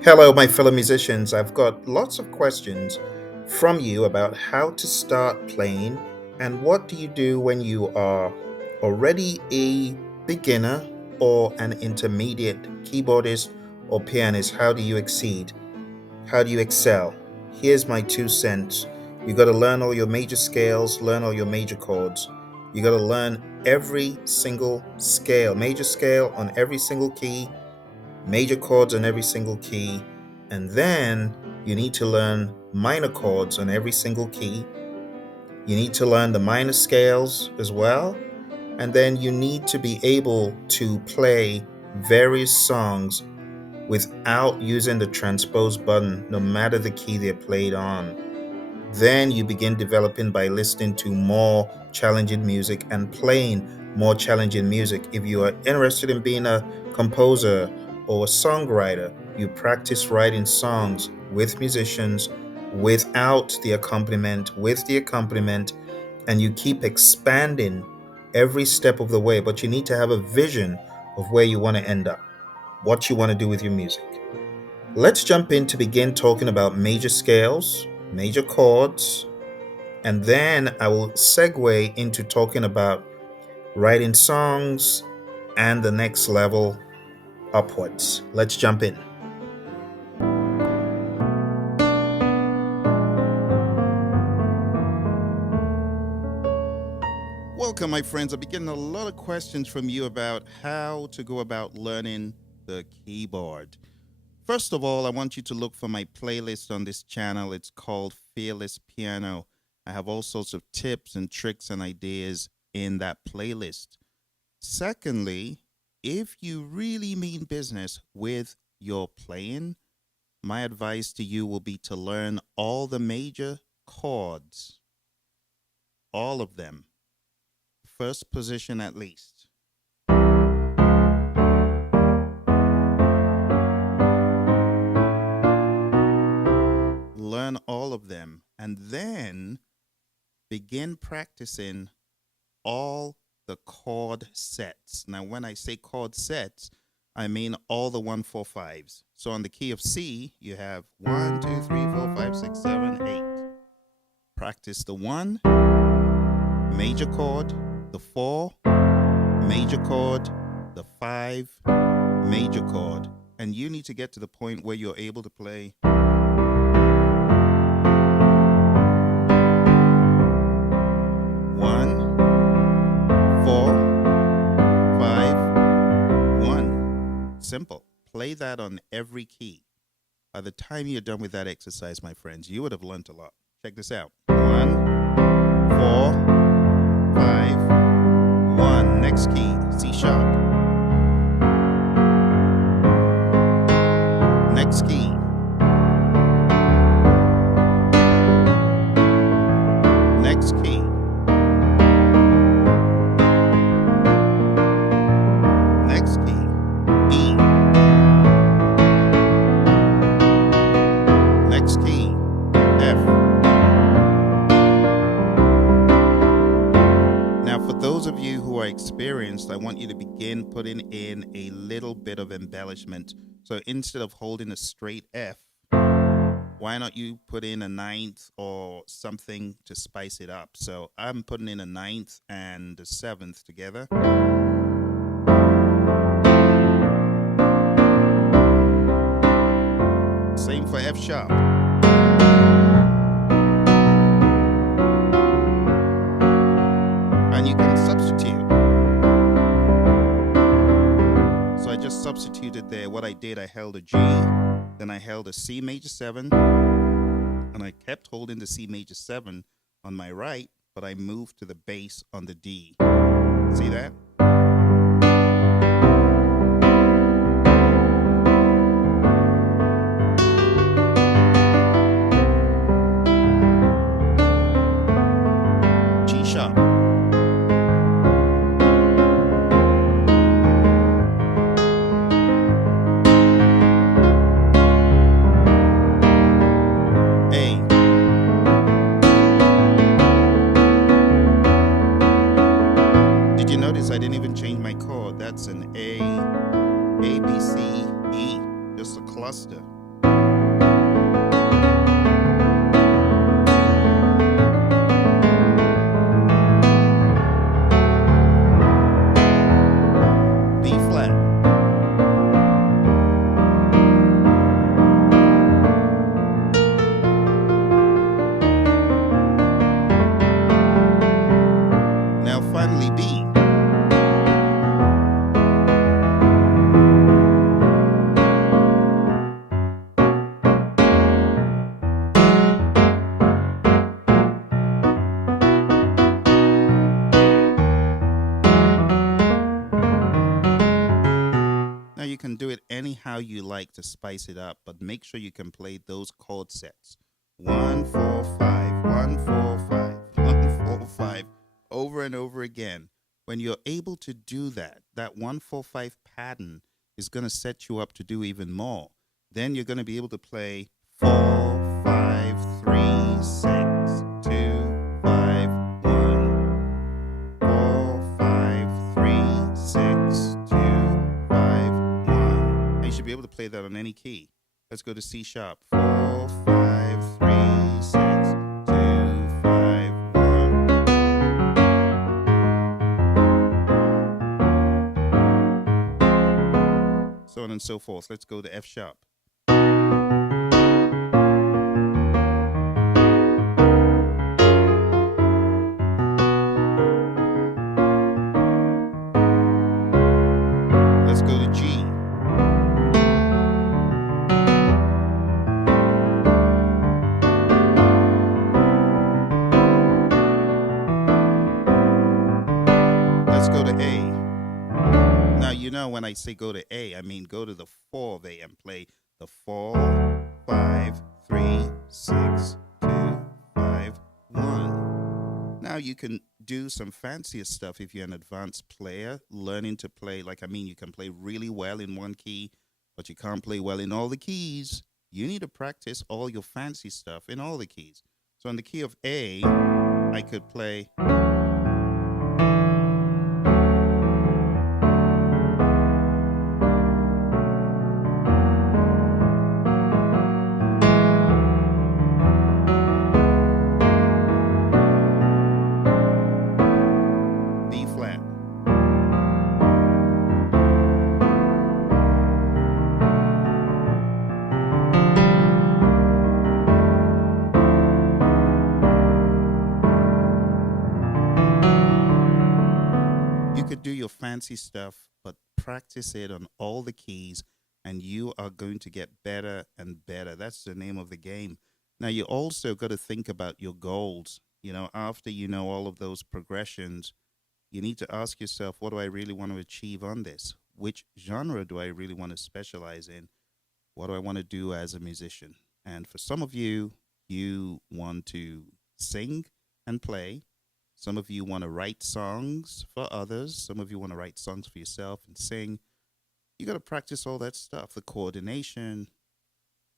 Hello, my fellow musicians. I've got lots of questions from you about how to start playing and what do you do when you are already a beginner or an intermediate keyboardist or pianist. How do you exceed? How do you excel? Here's my 2 cents. You got to learn all your major scales, learn all your major chords. You got to learn every single scale, major scale on every single key, major chords on every single key, and then you need to learn minor chords on every single key. You need to learn the minor scales as well, and then you need to be able to play various songs without using the transpose button, no matter the key they're played on. Then you begin developing by listening to more challenging music and playing more challenging music. If you are interested in being a composer or a songwriter, you practice writing songs with musicians without the accompaniment, with the accompaniment, and you keep expanding every step of the way. But you need to have a vision of where you want to end up, what you want to do with your music. Let's jump in to begin talking about major scales, major chords, and then I will segue into talking about writing songs and the next level upwards. Let's jump in. Welcome, my friends. I've been getting a lot of questions from you about how to go about learning the keyboard. First of all, I want you to look for my playlist on this channel. It's called Fearless Piano. I have all sorts of tips and tricks and ideas in that playlist. Secondly, if you really mean business with your playing, my advice to you will be to learn all the major chords, all of them, first position at least. Learn all of them and then begin practicing all the chord sets. Now, when I say chord sets, I mean all the 1-4-5s. So on the key of C, you have 1, 2, 3, 4, 5, 6, 7, 8. Practice the 1 major chord, the 4 major chord, the 5 major chord. And you need to get to the point where you're able to play simple. Play that on every key. By the time you're done with that exercise, my friends, you would have learned a lot. Check this out. 1, 4, 5, 1. Next key, C sharp. Next key. Next key. Next key. E. Next key, F. Now, for those of you who are experienced, I want you to begin putting in a little bit of embellishment. So instead of holding a straight F, why not you put in a ninth or something to spice it up? So I'm putting in a ninth and a seventh together. Same for F sharp. And you can substitute. So I just substituted there. What I did, I held a G, then I held a C major 7, and I kept holding the C major 7 on my right, but I moved to the bass on the D. See that? G sharp. I didn't even change my chord. That's an A, B, C, E, just a cluster. how you like to spice it up, but make sure you can play those chord sets. 1 4 5, 1 4 5, 1 4 5, over and over again. When you're able to do that, that 1 4 5 pattern is going to set you up to do even more. Then you're going to be able to play 4 5 3 6 2 5 1. 4 5 3 6 2 5 1. And you should be able to play that on any key. Let's go to C sharp. 4 5 3 6 2 5 1. So on and so forth. Let's go to F sharp. Let's go to G. Let's go to A. Now, you know, when I say go to A, I mean go to the 4 of A and play the 4 5 3 6 2 5 1. Now, you can do some fancier stuff if you're an advanced player, learning to play. Like, I mean, you can play really well in one key, but you can't play well in all the keys. You need to practice all your fancy stuff in all the keys. So, in the key of A, I could play. B flat. You could do your fancy stuff, but practice it on all the keys, and you are going to get better and better. That's the name of the game. Now, you also got to think about your goals. You know, after you know all of those progressions, you need to ask yourself, what do I really want to achieve on this? Which genre do I really want to specialize in? What do I want to do as a musician? And for some of you, you want to sing and play. Some of you want to write songs for others. Some of you want to write songs for yourself and sing. You got to practice all that stuff, the coordination,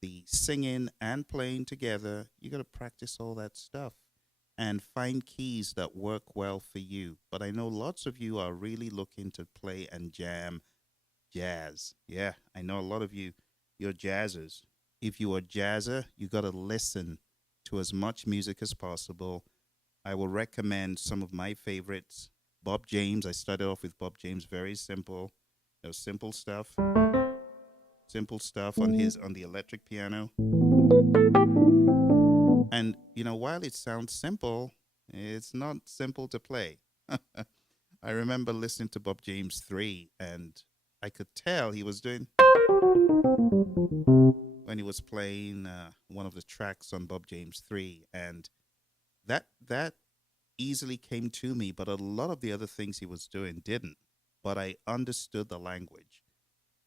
the singing and playing together. You got to practice all that stuff and find keys that work well for you. But I know lots of you are really looking to play and jam jazz. Yeah, I know a lot of you, you're jazzers. If you are a jazzer, you got to listen to as much music as possible. I will recommend some of my favorites. Bob James. I started off with Bob James. Very simple. Simple stuff. Simple stuff on the electric piano. And while it sounds simple, it's not simple to play. I remember listening to Bob James 3, and I could tell he was doing when he was playing one of the tracks on Bob James 3, and that easily came to me, but a lot of the other things he was doing didn't. But I understood the language,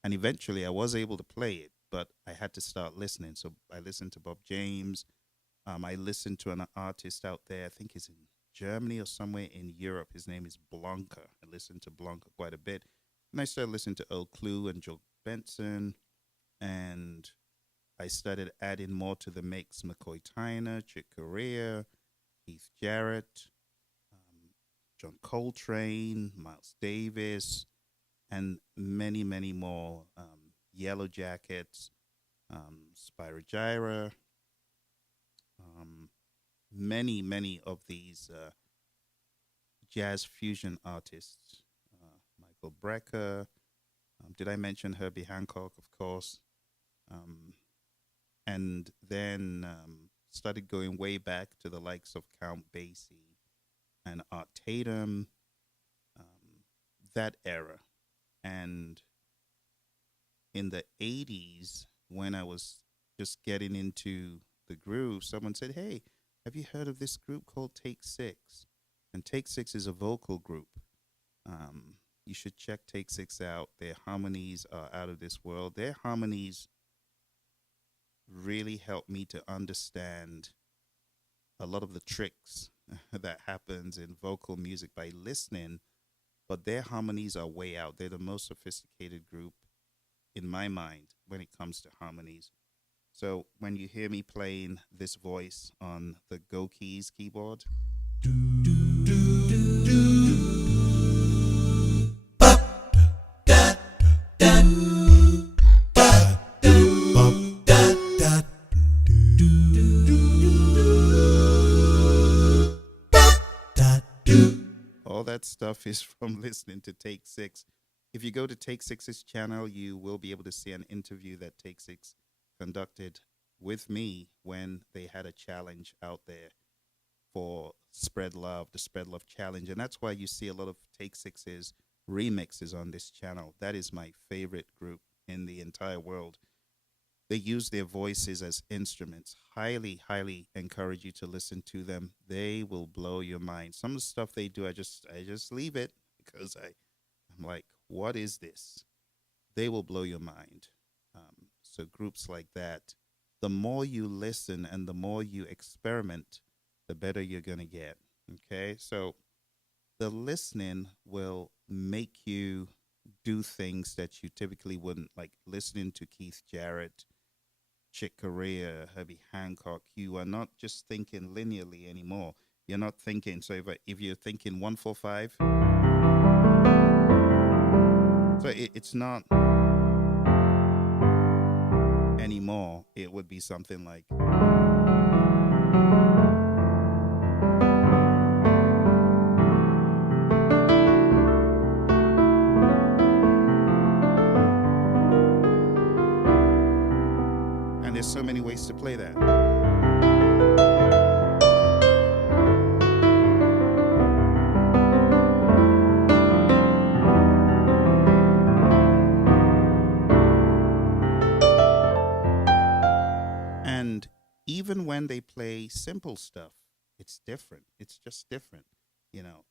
and eventually I was able to play it, but I had to start listening. So I listened to Bob James. I listened to an artist out there, I think he's in Germany or somewhere in Europe. His name is Blanca. I listened to Blanca quite a bit. And I started listening to Earl Clue and Joe Benson, and I started adding more to the mix. McCoy Tyner, Chick Corea, Keith Jarrett, John Coltrane, Miles Davis, and many, many more. Yellow Jackets, Spyro Gyra, many, many of these jazz fusion artists. Michael Brecker. Did I mention Herbie Hancock? Of course. And then started going way back to the likes of Count Basie and Art Tatum, that era. And in the 80s, when I was just getting into the groove, someone said, "Hey, have you heard of this group called Take Six?" And Take Six is a vocal group. You should check Take Six out. Their harmonies are out of this world. Their harmonies really help me to understand a lot of the tricks that happens in vocal music by listening, but their harmonies are way out. They're the most sophisticated group in my mind when it comes to harmonies. So when you hear me playing this voice on the Go Keys keyboard, all that stuff is from listening to Take Six. If you go to Take Six's channel, you will be able to see an interview that Take Six conducted with me when they had a challenge out there for Spread Love, the Spread Love Challenge. And that's why you see a lot of Take Six's remixes on this channel. That is my favorite group in the entire world. They use their voices as instruments. Highly, highly encourage you to listen to them. They will blow your mind. Some of the stuff they do, I just leave it because I'm like, what is this? They will blow your mind. So groups like that, the more you listen and the more you experiment, the better you're gonna get. Okay, so the listening will make you do things that you typically wouldn't, like listening to Keith Jarrett, Chick Corea, Herbie Hancock. You are not just thinking linearly anymore. You're not thinking. So if you're thinking 1 4 5, so it's not anymore. It would be something like. And there's so many ways to play that. And even when they play simple stuff, it's different. It's just different.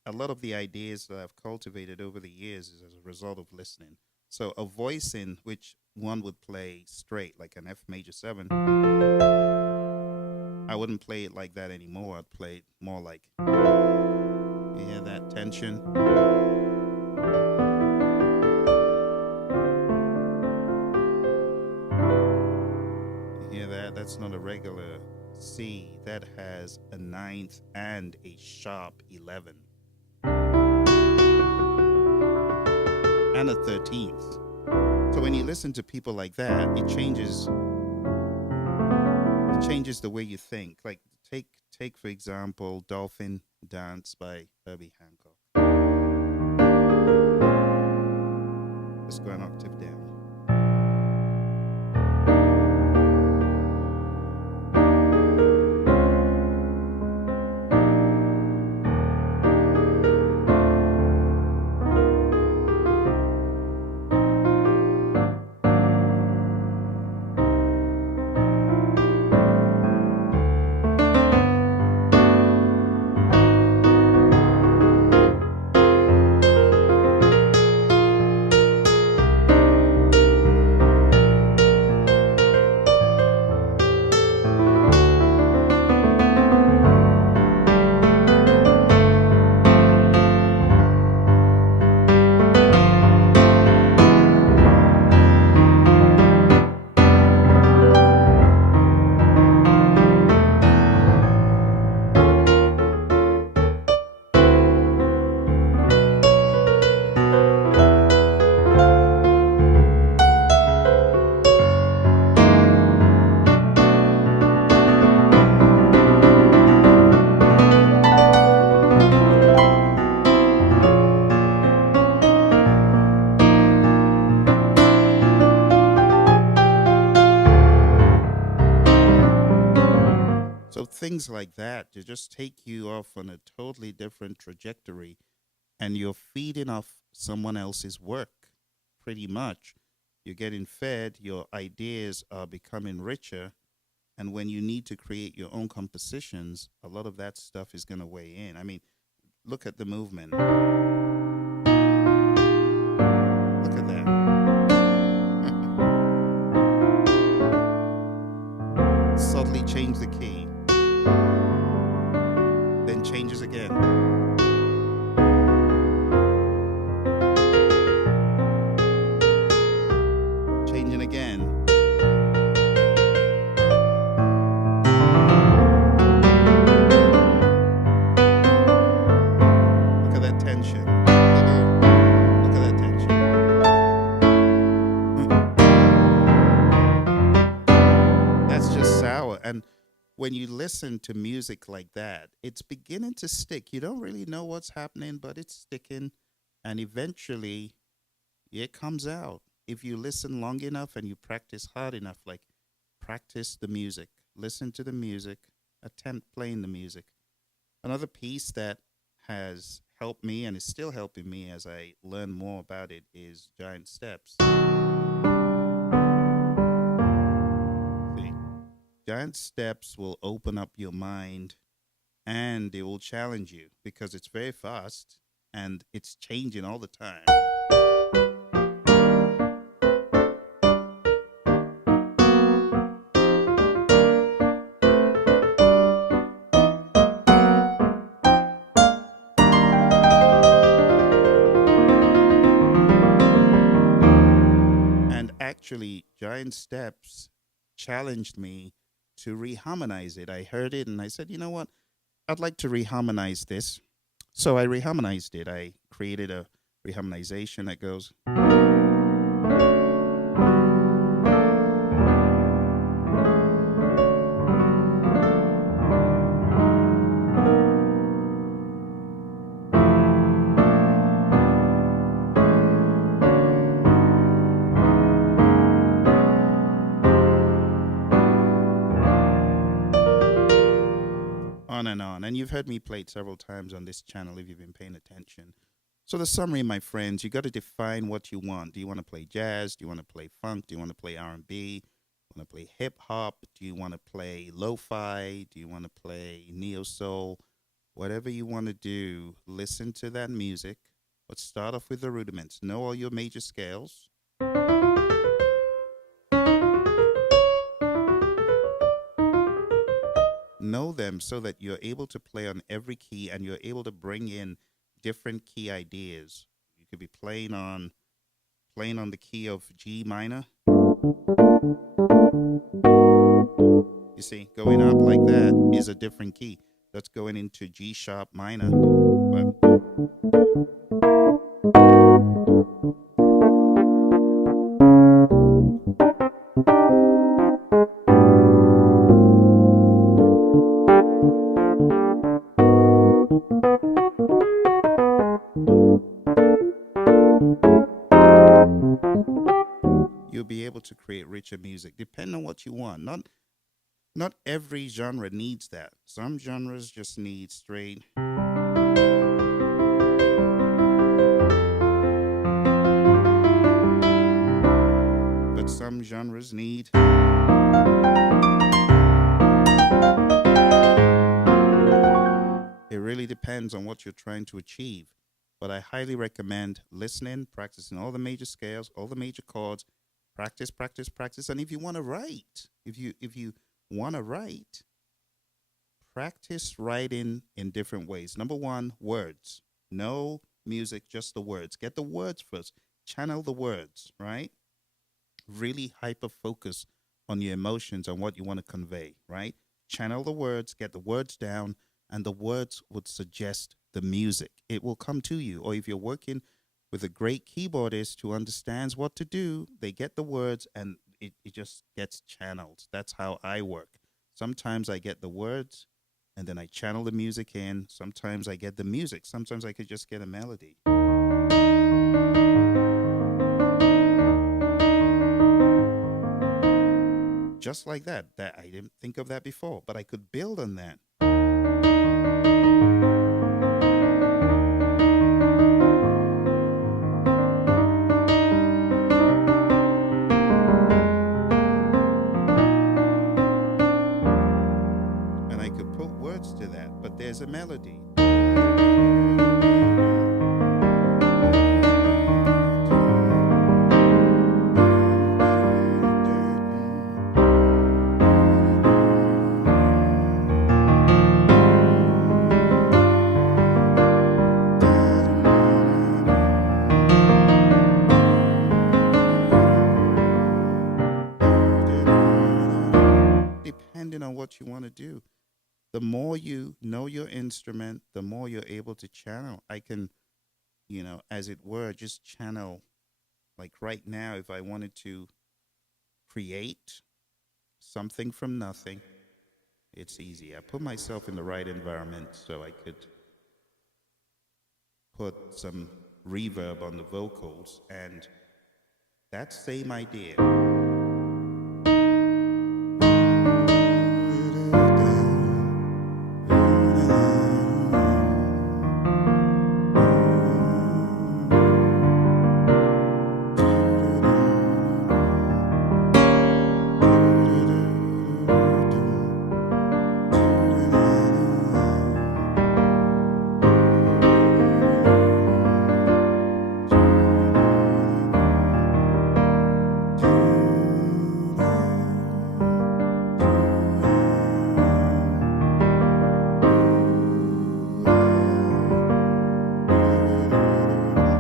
A lot of the ideas that I've cultivated over the years is as a result of listening. So a voicing which one would play straight, like an F major 7, I wouldn't play it like that anymore. I'd play it more like, you hear that tension? You hear that? That's not a regular C. That has a ninth and a sharp 11. And a 13th. So when you listen to people like that, it changes the way you think. Like take for example Dolphin Dance by Herbie Hancock. Let's go an octave down. So things like that to just take you off on a totally different trajectory, and you're feeding off someone else's work pretty much. You're getting fed, your ideas are becoming richer, and when you need to create your own compositions, a lot of that stuff is going to weigh in. I mean, look at the movement. change the key, then changes again, changing again. Look at that tension. Look at that tension. That's just sour. And when you listen to music like that, it's beginning to stick. You don't really know what's happening, but it's sticking. And eventually, it comes out. If you listen long enough and you practice hard enough, like practice the music, listen to the music, attempt playing the music. Another piece that has helped me and is still helping me as I learn more about it is giant steps. See, giant steps will open up your mind and it will challenge you because it's very fast and it's changing all the time. And actually, giant steps challenged me to reharmonize it. I heard it and I said, you know what? I'd like to reharmonize this. So I reharmonized it. I created a reharmonization that goes. On and on. And you've heard me play it several times on this channel if you've been paying attention. So the summary, my friends, you got to define what you want. Do you want to play jazz? Do you want to play funk? Do you want to play R&B? Do you want to play hip hop? Do you want to play lo-fi? Do you want to play neo soul? Whatever you want to do, listen to that music. Let's start off with the rudiments. Know all your major scales. Know them so that you're able to play on every key and you're able to bring in different key ideas. You could be playing on the key of G minor. You see, going up like that is a different key. That's going into G sharp minor. But you'll be able to create richer music depending on what you want. Not every genre needs that. Some genres just need straight. But some genres need. It really depends on what you're trying to achieve. But I highly recommend listening, practicing all the major scales, all the major chords. Practice, practice, practice. And if you want to write, if you want to write, practice writing in different ways. Number one, words. No music, just the words. Get the words first. Channel the words, right? Really hyper focus on your emotions and what you want to convey, right? Channel the words, get the words down, and the words would suggest the music. It will come to you. Or if you're working with a great keyboardist who understands what to do, they get the words and it just gets channeled. That's how I work. Sometimes I get the words and then I channel the music in. Sometimes I get the music. Sometimes I could just get a melody. Just like that. I didn't think of that before, but I could build on that. To that, but there's a melody. what you want to do. The more you know your instrument, the more you're able to channel. I can, as it were, just channel. Like right now, if I wanted to create something from nothing, it's easy. I put myself in the right environment so I could put some reverb on the vocals, and that same idea.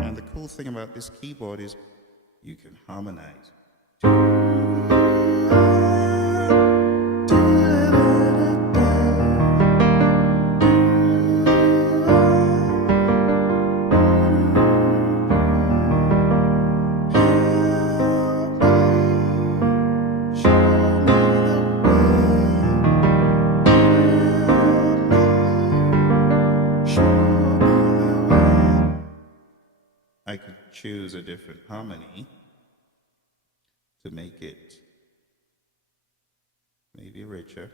And the cool thing about this keyboard is you can harmonize. I could choose a different harmony to make it maybe richer.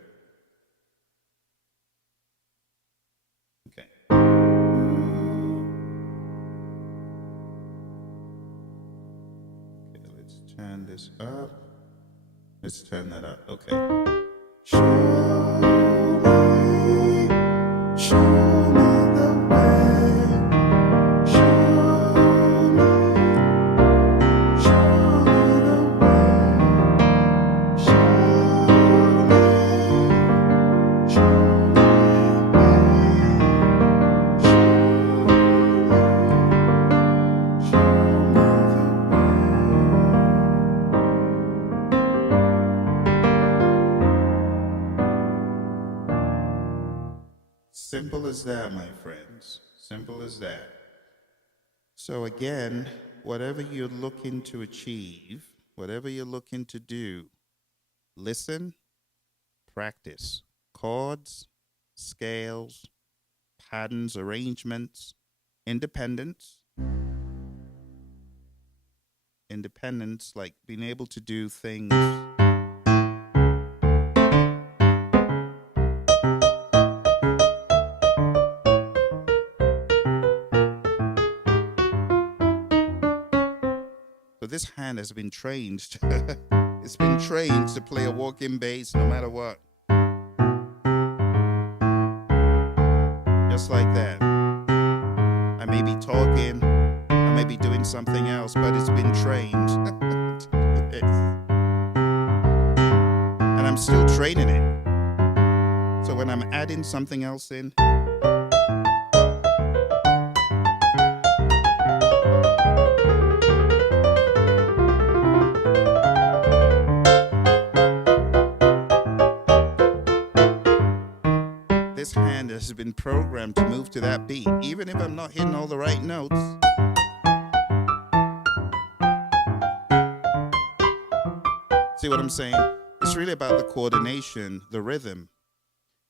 Okay. Okay, let's turn this up. Let's turn that up. Okay. Show me the way. Show me the way. Simple as that, my friends. Simple as that. So again, whatever you're looking to achieve, whatever you're looking to do, listen, practice. Chords, scales, patterns, arrangements, independence. Independence, like being able to do things. So this hand has been trained. It's been trained to play a walking bass no matter what. Just like that. I may be talking, I may be doing something else, but it's been trained to do this. And I'm still training it. So when I'm adding something else in, this hand has been programmed to move to that beat, even if I'm not hitting all the right notes. See what I'm saying? It's really about the coordination, the rhythm,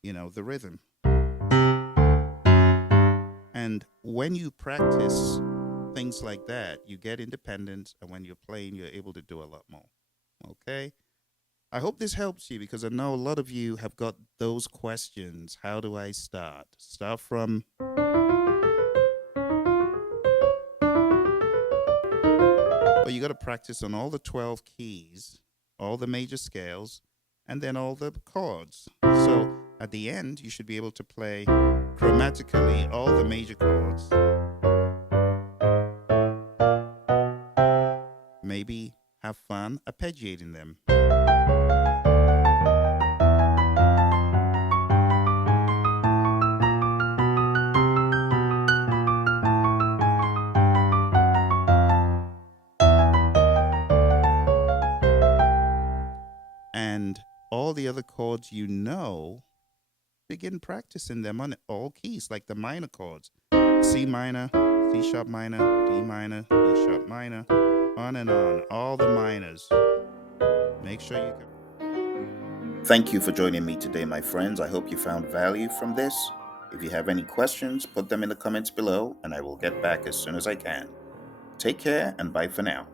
the rhythm. And when you practice things like that, you get independence, and when you're playing, you're able to do a lot more. Okay? I hope this helps you, because I know a lot of you have got those questions. How do I start? Start from... Well, you got to practice on all the 12 keys, all the major scales, and then all the chords. So at the end, you should be able to play chromatically all the major chords. Maybe have fun arpeggiating them. And all the other chords you know, begin practicing them on all keys, like the minor chords: C minor, C sharp minor, D minor, D sharp minor, on and on, all the minors. Make sure you can. Thank you for joining me today, my friends. I hope you found value from this. If you have any questions, put them in the comments below, and I will get back as soon as I can. Take care and bye for now.